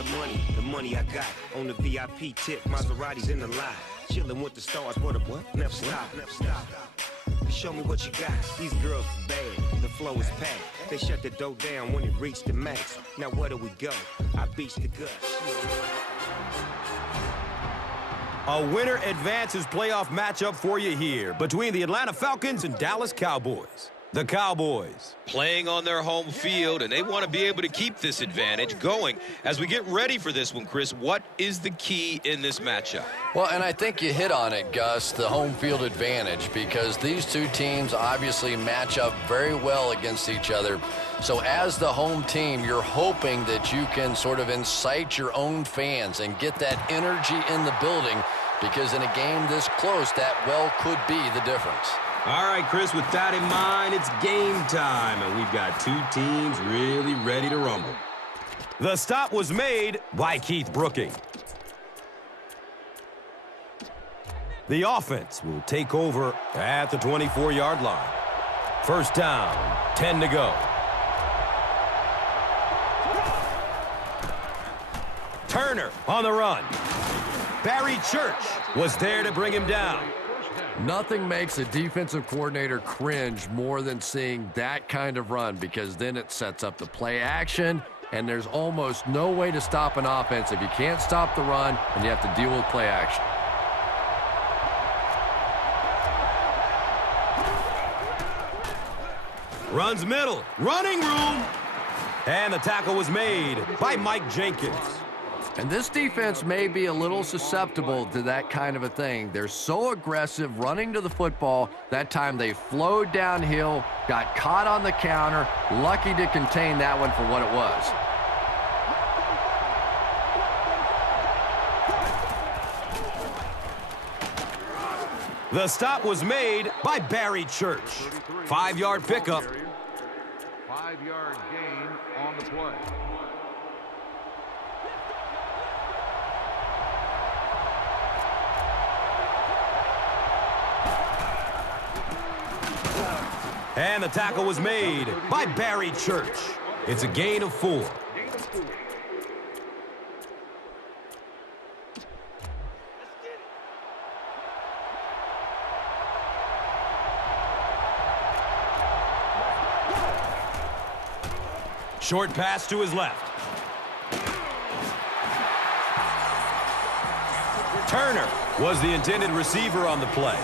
about the money I got. On the VIP tip, Maseratis in the lot. Chillin' with the stars, what? Never stop. Show me what you got. These girls is bad, the flow is packed. They shut the door down when it reached the max. Now where do we go? I beats the gut. A winner advances playoff matchup for you here between the Atlanta Falcons and Dallas Cowboys. The Cowboys playing on their home field, and they want to be able to keep this advantage going. As we get ready for this one, Chris, what is the key in this matchup? Well, and I think you hit on it, Gus, the home field advantage, because these two teams obviously match up very well against each other. So as the home team, you're hoping that you can sort of incite your own fans and get that energy in the building, because in a game this close, that well could be the difference. All right, Chris, with that in mind, it's game time, and we've got two teams really ready to rumble. The stop was made by Keith Brooking. The offense will take over at the 24-yard line. First down, 10 to go. Turner on the run. Barry Church was there to bring him down. Nothing makes a defensive coordinator cringe more than seeing that kind of run, because then it sets up the play action, and there's almost no way to stop an offense if you can't stop the run and you have to deal with play action. Runs middle, running room, and the tackle was made by Mike Jenkins. And this defense may be a little susceptible to that kind of a thing. They're so aggressive running to the football. That time they flowed downhill, got caught on the counter, lucky to contain that one for what it was. The stop was made by Barry Church. 5-yard pickup. 5-yard gain on the play. And the tackle was made by Barry Church. It's a gain of 4. Short pass to his left. Turner was the intended receiver on the play.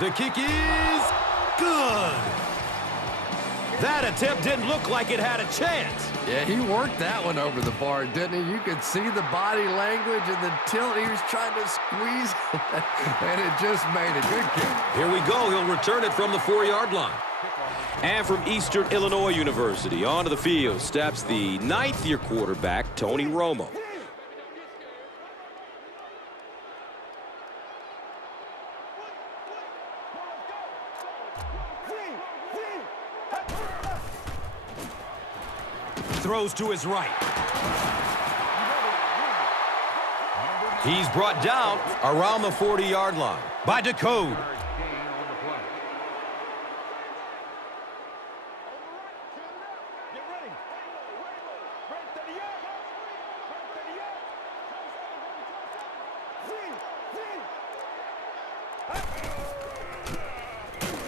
The kick is good. That attempt didn't look like it had a chance. Yeah, he worked that one over the bar, didn't he? You could see the body language and the tilt. He was trying to squeeze, and it just made a good kick. Here we go. He'll return it from the 4-yard line. And from Eastern Illinois University, onto the field steps the 9th-year quarterback, Tony Romo. Throws to his right. He's brought down around the 40-yard line by Decode.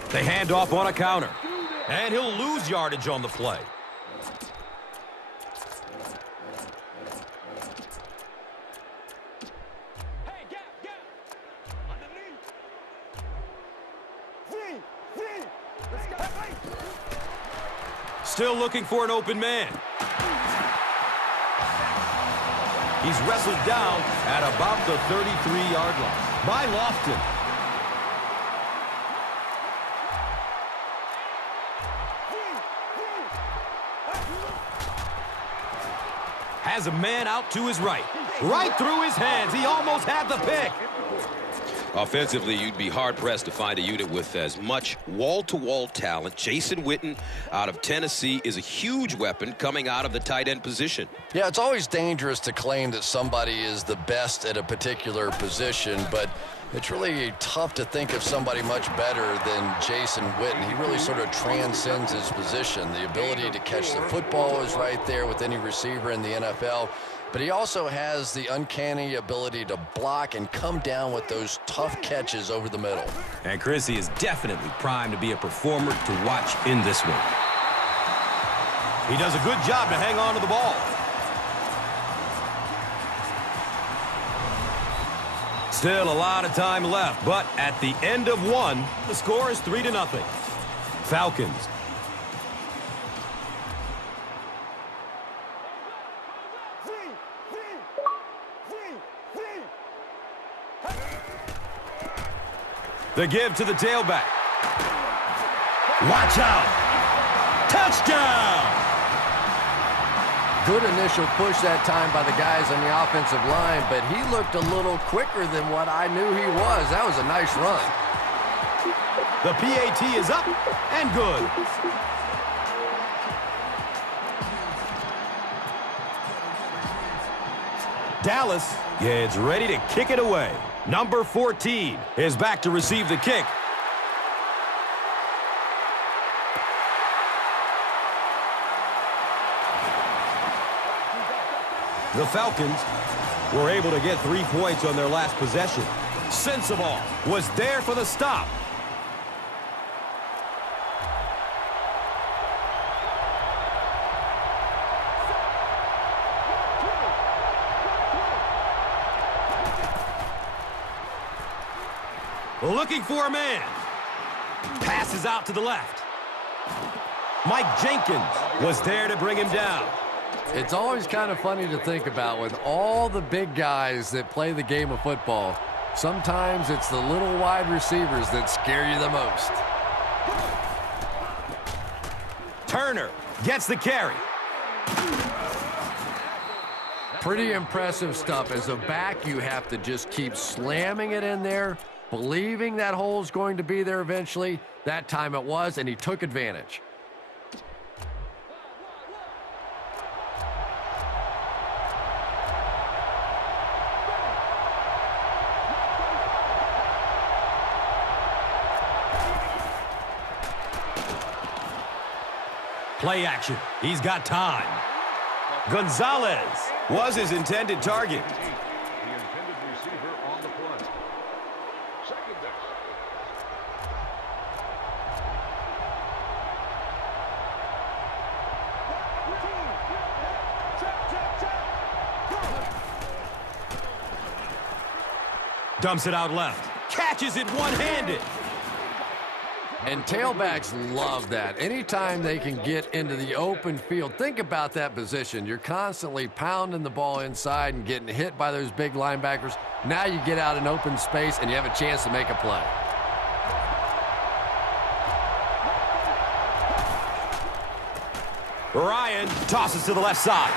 They hand off on a counter, and he'll lose yardage on the play. Still looking for an open man. He's wrestled down at about the 33-yard line by Lofton. Has a man out to his right. Right through his hands. He almost had the pick. Offensively, you'd be hard-pressed to find a unit with as much wall-to-wall talent. Jason Witten out of Tennessee is a huge weapon coming out of the tight end position. Yeah, it's always dangerous to claim that somebody is the best at a particular position, but It's really tough to think of somebody much better than Jason Witten. He really sort of transcends his position. The ability to catch the football is right there with any receiver in the NFL, but he also has the uncanny ability to block and come down with those tough catches over the middle. And Chrissy is definitely primed to be a performer to watch in this one. He does a good job to hang on to the ball. Still a lot of time left, but at the end of one, the score is 3-0. Falcons. The give to the tailback. Watch out! Touchdown! Good initial push that time by the guys on the offensive line, but he looked a little quicker than what I knew he was. That was a nice run. The PAT is up and good. Dallas gets ready to kick it away. Number 14 is back to receive the kick. The Falcons were able to get 3 points on their last possession. Sensabaugh was there for the stop. Looking for a man. Passes out to the left. Mike Jenkins was there to bring him down. It's always kind of funny to think about with all the big guys that play the game of football. Sometimes it's the little wide receivers that scare you the most. Turner gets the carry. Pretty impressive stuff. As a back, you have to just keep slamming it in there, believing that hole's going to be there eventually. That time it was, and he took advantage. Play action. He's got time. Gonzalez was his intended target. The intended receiver on the play. Second down. Dumps it out left. Catches it one-handed. And tailbacks love that. Anytime they can get into the open field, think about that position. You're constantly pounding the ball inside and getting hit by those big linebackers. Now you get out in open space and you have a chance to make a play. Ryan tosses to the left side.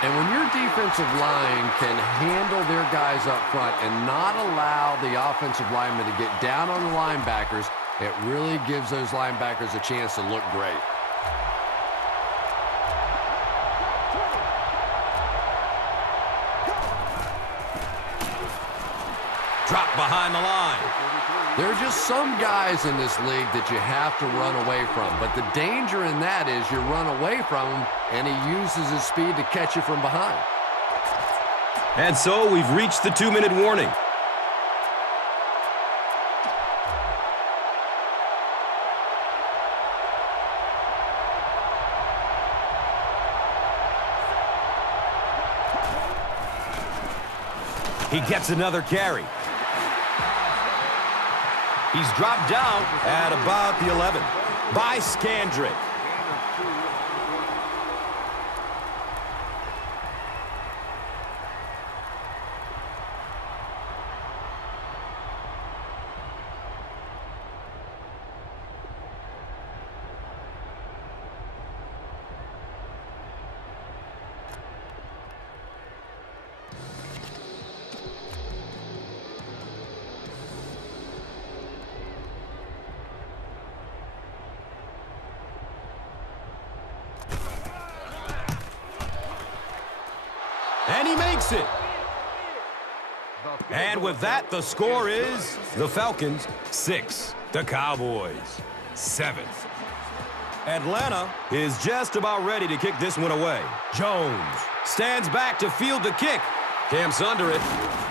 And when your defensive line can handle their guys up front and not allow the offensive linemen to get down on the linebackers, it really gives those linebackers a chance to look great. Drop behind the line. There are just some guys in this league that you have to run away from. But the danger in that is you run away from him, and he uses his speed to catch you from behind. And so we've reached the 2-minute warning. He gets another carry. He's dropped down at about the 11 by Scandrick. And he makes it. And with that, the score is the Falcons 6, the Cowboys 7. Atlanta is just about ready to kick this one away. Jones stands back to field the kick. Camps under it.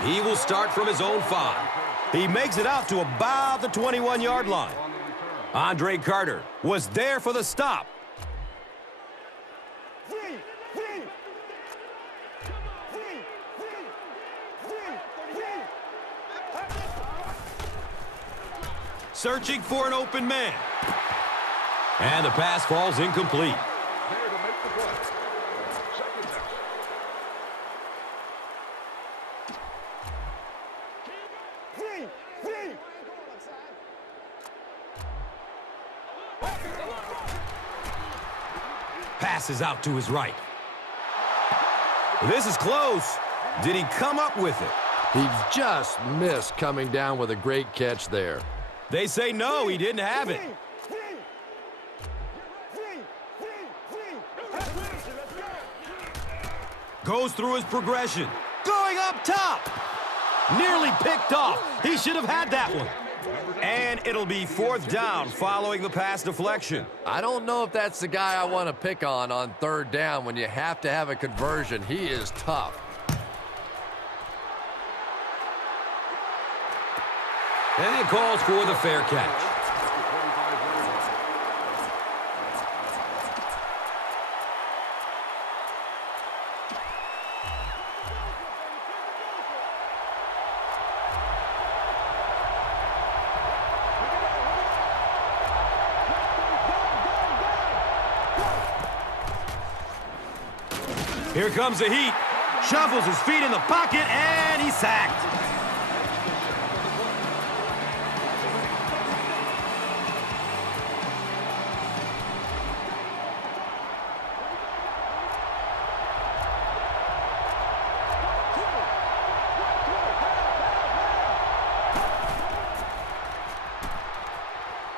He will start from his own 5. He makes it out to about the 21-yard line. Andre Carter was there for the stop. Searching for an open man. And the pass falls incomplete. There to make the play. Second down. Passes out to his right. This is close. Did he come up with it? He just missed coming down with a great catch there. They say no, he didn't have it. Goes through his progression. Going up top. Nearly picked off. He should have had that one. And it'll be 4th down following the pass deflection. I don't know if that's the guy I want to pick on 3rd down when you have to have a conversion. He is tough. And it calls for the fair catch. Here comes the heat. Shuffles his feet in the pocket, and he's sacked.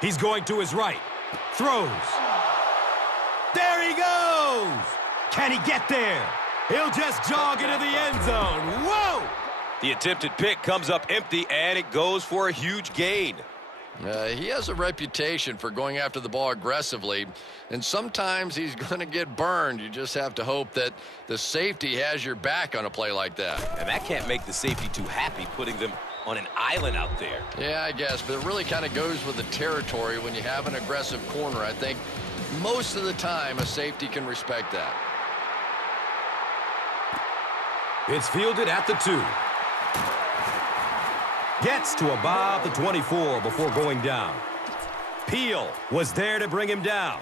He's going to his right. Throws. There he goes! Can he get there? He'll just jog into the end zone. Whoa! The attempted pick comes up empty, and it goes for a huge gain. He has a reputation for going after the ball aggressively, and sometimes he's going to get burned. You just have to hope that the safety has your back on a play like that. And that can't make the safety too happy, putting them on an island out there. Yeah, I guess, but it really kind of goes with the territory when you have an aggressive corner. I think most of the time a safety can respect that. It's fielded at the 2. Gets to about the 24 before going down. Peel was there to bring him down.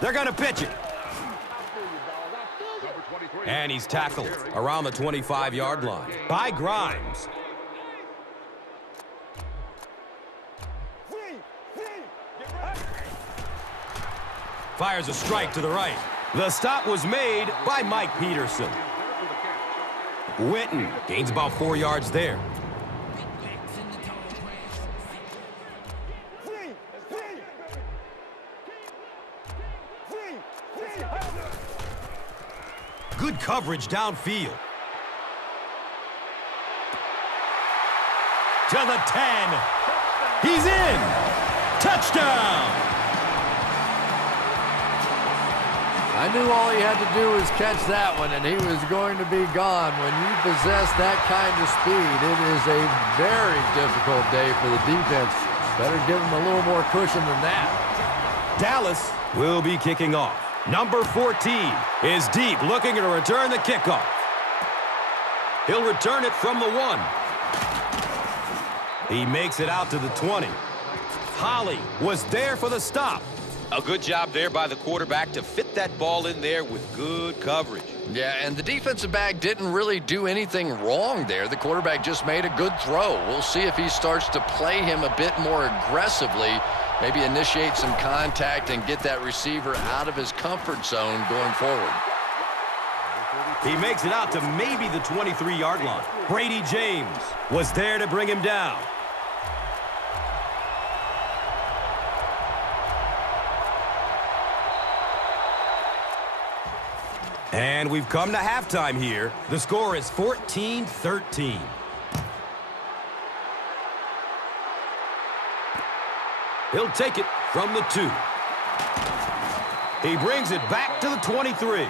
They're going to pitch it. And he's tackled around the 25-yard line by Grimes. Fires a strike to the right. The stop was made by Mike Peterson. Witten gains about 4 yards there. Good coverage downfield. To the 10. He's in. Touchdown. I knew all he had to do was catch that one, and he was going to be gone. When you possess that kind of speed, it is a very difficult day for the defense. Better give him a little more cushion than that. Dallas will be kicking off. Number 14 is deep, looking to return the kickoff. He'll return it from the 1. He makes it out to the 20. Holly was there for the stop. A good job there by the quarterback to fit that ball in there with good coverage. Yeah, and the defensive back didn't really do anything wrong there. The quarterback just made a good throw. We'll see if he starts to play him a bit more aggressively, maybe initiate some contact and get that receiver out of his comfort zone going forward. He makes it out to maybe the 23-yard line. Brady James was there to bring him down. And we've come to halftime here. The score is 14-13. He'll take it from the 2. He brings it back to the 23.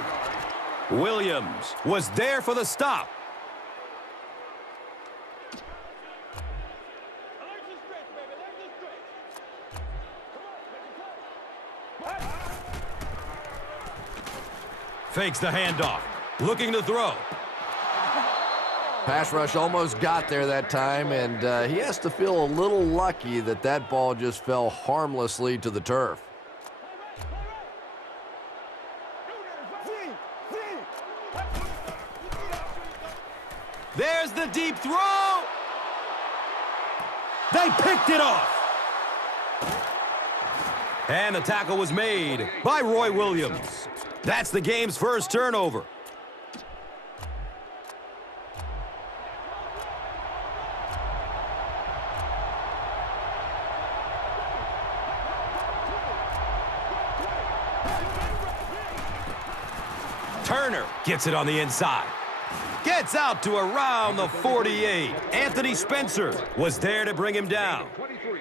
Williams was there for the stop. Fakes the handoff. Looking to throw. Pass rush almost got there that time, and he has to feel a little lucky that that ball just fell harmlessly to the turf. There's the deep throw. They picked it off. And the tackle was made by Roy Williams. That's the game's first turnover. Turner gets it on the inside. Gets out to around the 48. Anthony Spencer was there to bring him down. 23.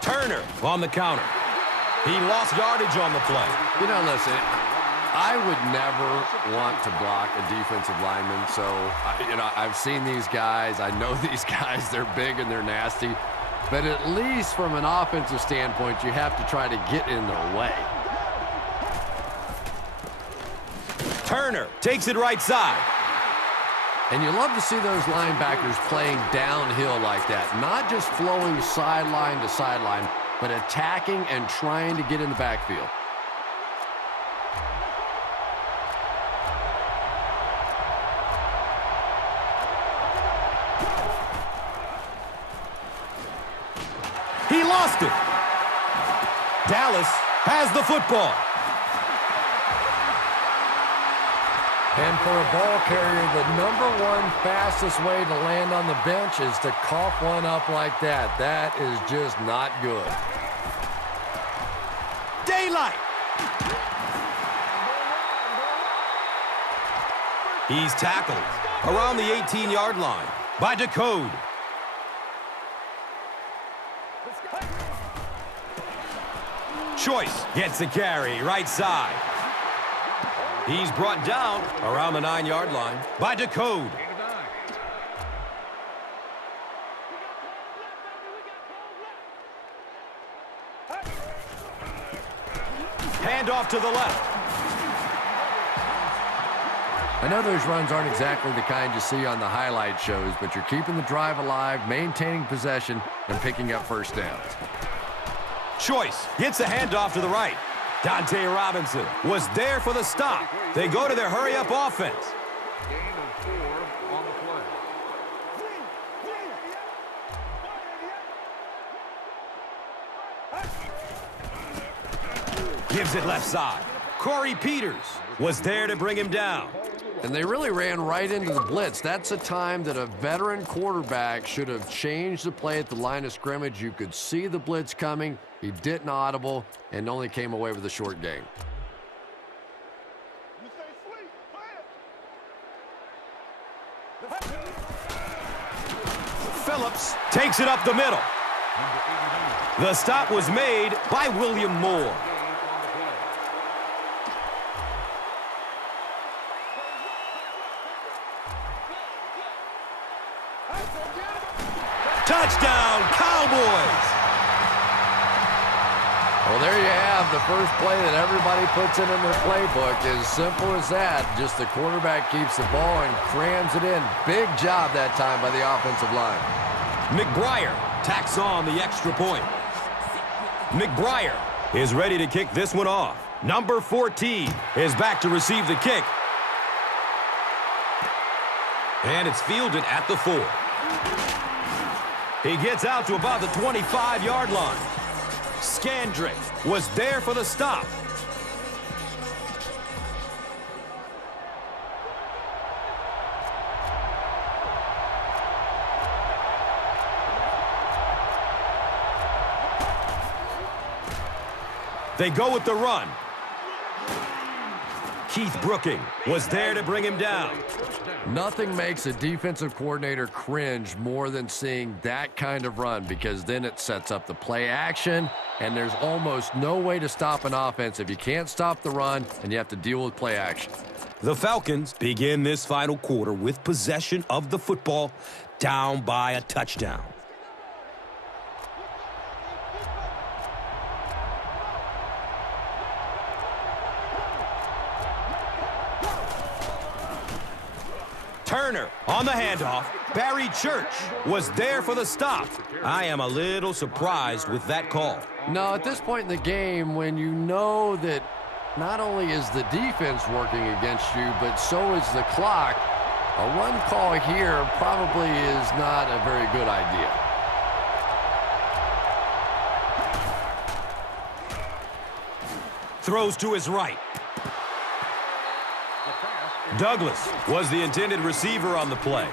Turner on the counter. He lost yardage on the play. You know, listen, I would never want to block a defensive lineman, so, I've seen these guys. I know these guys. They're big and they're nasty. But at least from an offensive standpoint, you have to try to get in their way. Turner takes it right side. And you love to see those linebackers playing downhill like that. Not just flowing sideline to sideline, but attacking and trying to get in the backfield. He lost it. Dallas has the football. And for a ball carrier, the #1 fastest way to land on the bench is to cough one up like that. That is just not good. Daylight. He's tackled around the 18-yard line by Decode. Choice gets the carry right side. He's brought down around the 9-yard line by Decode. Handoff to the left. I know those runs aren't exactly the kind you see on the highlight shows, but you're keeping the drive alive, maintaining possession, and picking up first downs. Choice gets a handoff to the right. Dante Robinson was there for the stop. They go to their hurry-up offense. Gain of 4 on the play. Gives it left side. Corey Peters was there to bring him down. And they really ran right into the blitz. That's a time that a veteran quarterback should have changed the play at the line of scrimmage. You could see the blitz coming. He didn't audible and only came away with a short gain. Phillips takes it up the middle. The stop was made by William Moore. Touchdown, Cowboys! Well, there you have the first play that everybody puts in their playbook. As simple as that. Just the quarterback keeps the ball and crams it in. Big job that time by the offensive line. McBriar tacks on the extra point. McBriar is ready to kick this one off. Number 14 is back to receive the kick. And it's fielded at the 4. He gets out to about the 25-yard line. Scandrick was there for the stop. They go with the run. Keith Brooking was there to bring him down. Nothing makes a defensive coordinator cringe more than seeing that kind of run, because then it sets up the play action, and there's almost no way to stop an offense if you can't stop the run and you have to deal with play action. The Falcons begin this final quarter with possession of the football, down by a touchdown. Turner on the handoff. Barry Church was there for the stop. I am a little surprised with that call. No, at this point in the game, when you know that not only is the defense working against you, but so is the clock, a run call here probably is not a very good idea. Throws to his right. Douglas was the intended receiver on the play.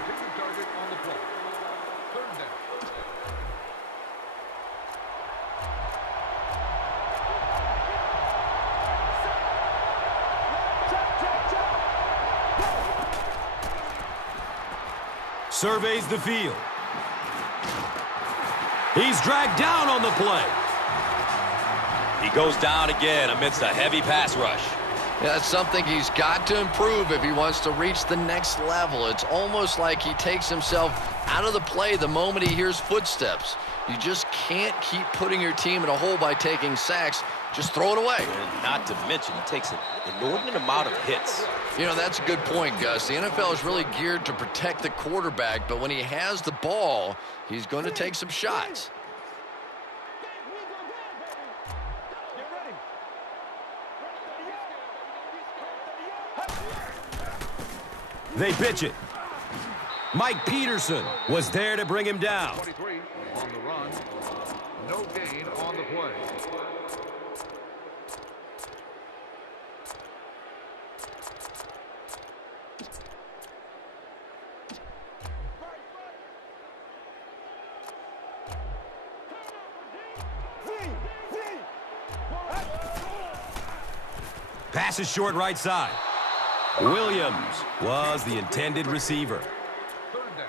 Surveys the field. He's dragged down on the play. He goes down again amidst a heavy pass rush. Yeah, that's something he's got to improve if he wants to reach the next level. It's almost like he takes himself out of the play the moment he hears footsteps. You just can't keep putting your team in a hole by taking sacks. Just throw it away. And not to mention, he takes an inordinate amount of hits. You know, that's a good point, Gus. The NFL is really geared to protect the quarterback, but when he has the ball, he's going to take some shots. They pitch it. Mike Peterson was there to bring him down. 23 on the run. No gain on the play. Pass is short right side. Williams was the intended receiver. Third down.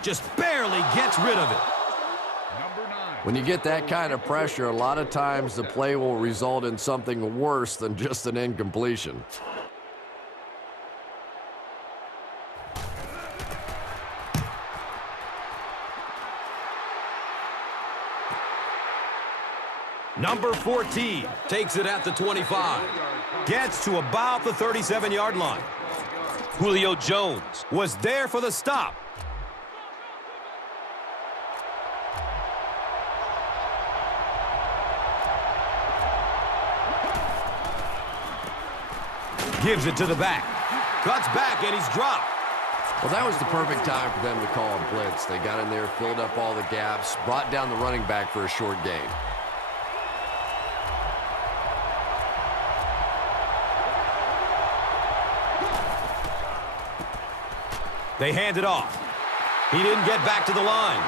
Just barely gets rid of it. Number 9. When you get that kind of pressure, a lot of times the play will result in something worse than just an incompletion. Number 14 takes it at the 25. Gets to about the 37-yard line. Julio Jones Was there for the stop. Gives it to the back. Cuts back, and he's dropped. Well, that was the perfect time for them to call a blitz. They got in there, filled up all the gaps, brought down the running back for a short gain. They hand it off. He didn't get back to the line.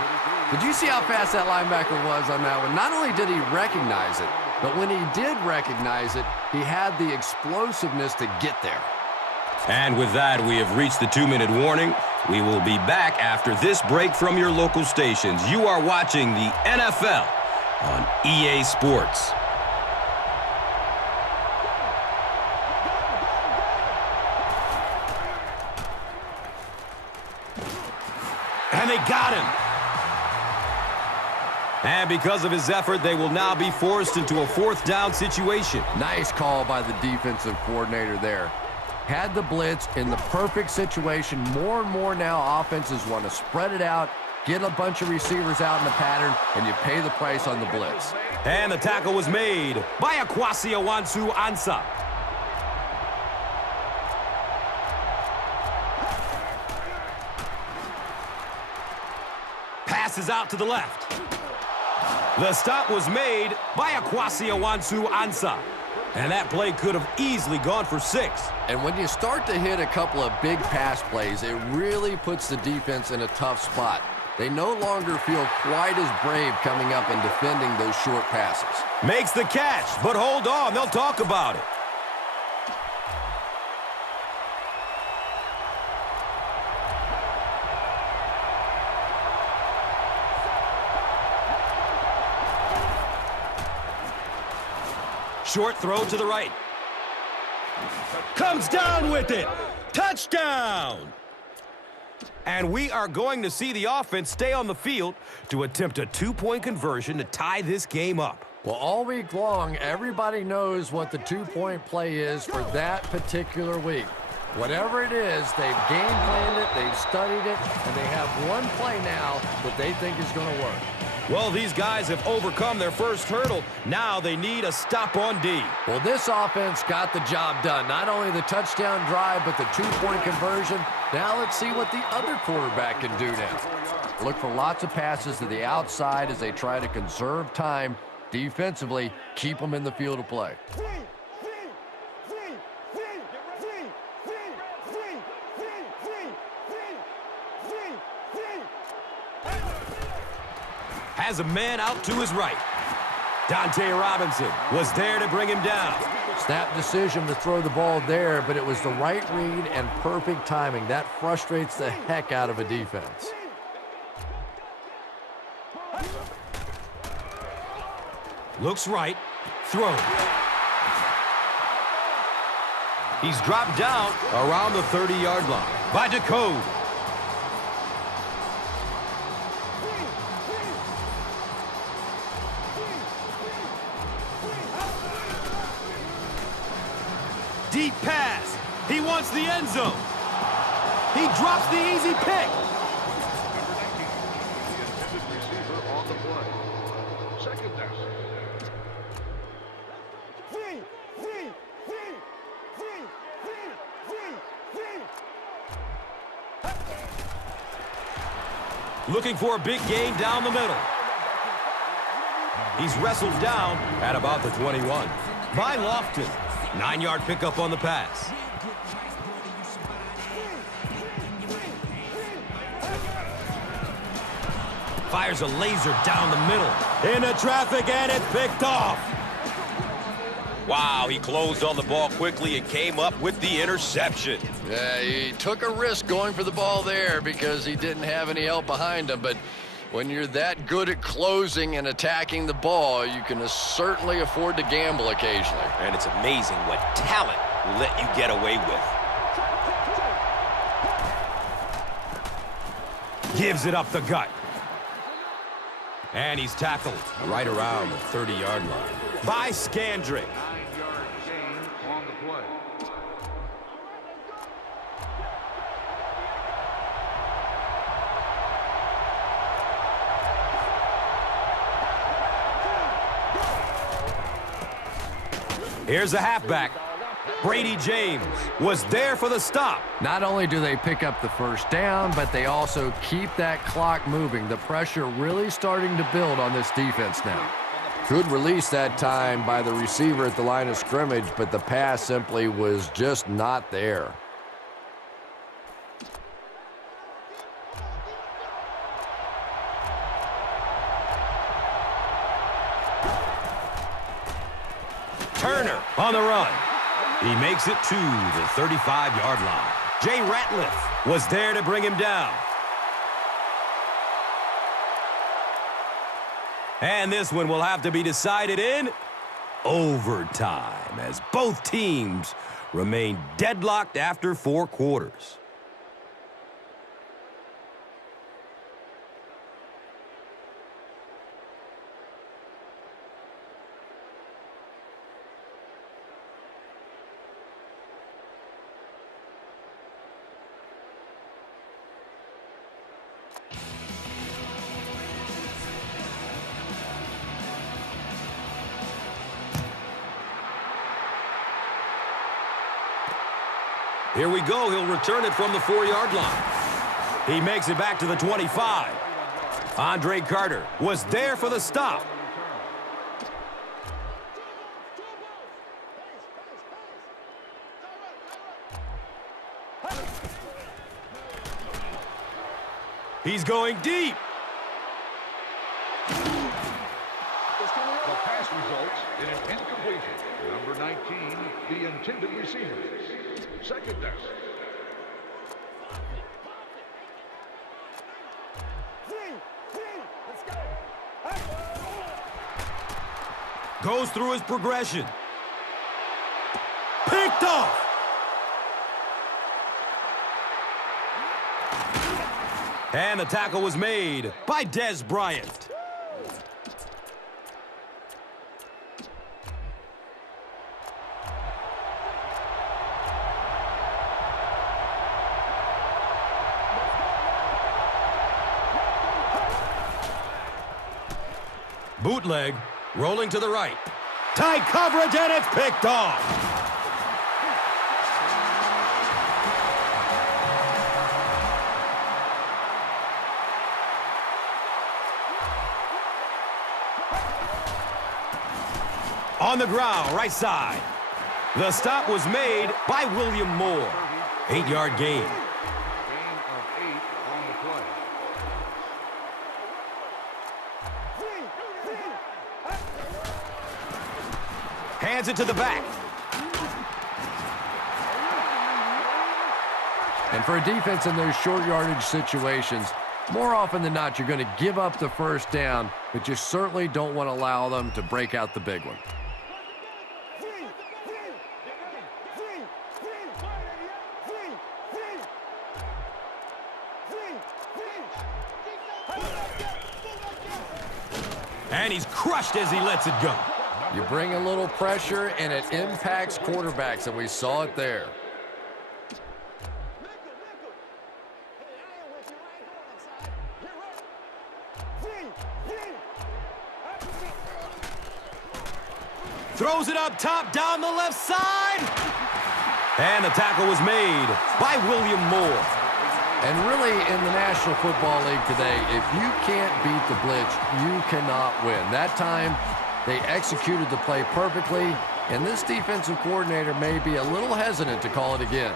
Did you see how fast that linebacker was on that one? Not only did he recognize it, but when he did recognize it, he had the explosiveness to get there. And with that, we have reached the 2-minute warning. We will be back after this break from your local stations. You are watching the NFL on EA Sports. And they got him. And because of his effort, they will now be forced into a 4th down situation. Nice call by the defensive coordinator there. Had the blitz in the perfect situation. More and more now offenses want to spread it out, get a bunch of receivers out in the pattern, and you pay the price on the blitz. And the tackle was made by Akwasi Awansu-Ansah. Passes out to the left. The stop was made by Akwasi Awansu-Ansah. And that play could have easily gone for 6. And when you start to hit a couple of big pass plays, it really puts the defense in a tough spot. They no longer feel quite as brave coming up and defending those short passes. Makes the catch, but hold on, they'll talk about it. Short throw to the right. Comes down with it. Touchdown! And we are going to see the offense stay on the field to attempt a 2-point conversion to tie this game up. Well, all week long, everybody knows what the 2-point play is for that particular week. Whatever it is, they've game planned it, they've studied it, and they have one play now that they think is going to work. Well, these guys have overcome their first hurdle. Now they need a stop on D. Well, this offense got the job done. Not only the touchdown drive, but the 2-point conversion. Now let's see what the other quarterback can do now. Look for lots of passes to the outside as they try to conserve time. Defensively, keep them in the field of play. Has a man out to his right. Dante Robinson was there to bring him down. Snap decision to throw the ball there, but it was the right read and perfect timing. That frustrates the heck out of a defense. Looks right. Throw. He's dropped down around the 30-yard line by Decode. Deep pass. He wants the end zone. He drops the easy pick. The intended receiver on the play. Second down. Looking for a big gain down the middle. He's wrestled down at about the 21. By Lofton. 9-yard pickup on the pass. Fires a laser down the middle. Into traffic, and it's picked off. Wow, he closed on the ball quickly and came up with the interception. Yeah, he took a risk going for the ball there because he didn't have any help behind him, but when you're that good at closing and attacking the ball, you can certainly afford to gamble occasionally. And it's amazing what talent will let you get away with. Gives it up the gut. And he's tackled right around the 30-yard line by Scandrick. 9-yard gain on the play. Here's a halfback. Brady James was there for the stop. Not only do they pick up the first down, but they also keep that clock moving. The pressure really starting to build on this defense now. Good release that time by the receiver at the line of scrimmage, but the pass simply was just not there. Turner on the run. He makes it to the 35-yard line. Jay Ratliff was there to bring him down. And this one will have to be decided in overtime as both teams remain deadlocked after 4 quarters. Here we go. He'll return it from the 4-yard line. He makes it back to the 25. Andre Carter was there for the stop. He's going deep. The pass results in an incompletion. Number 19, the intended receiver. Second down. Goes through his progression. Picked off. And the tackle was made by Des Bryant. Bootleg, rolling to the right. Tight coverage, and it's picked off. On the ground, right side. The stop was made by William Moore. 8-yard gain. Gain of 8 on the play. Hands it to the back. And for a defense in those short yardage situations, more often than not, you're going to give up the first down, but you certainly don't want to allow them to break out the big one. And he's crushed as he lets it go. You bring a little pressure, and it impacts quarterbacks, and we saw it there. Throws it up top, down the left side. And the tackle was made by William Moore. And really, in the National Football League today, if you can't beat the blitz, you cannot win. That time, they executed the play perfectly, and this defensive coordinator may be a little hesitant to call it again.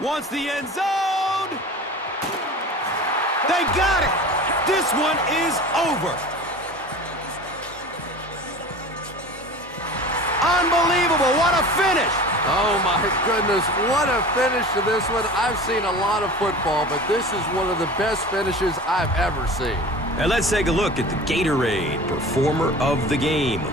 Wants the end zone. They got it. This one is over. Unbelievable. What a finish. Oh, my goodness. What a finish to this one. I've seen a lot of football, but this is one of the best finishes I've ever seen. And let's take a look at the Gatorade Performer of the Game.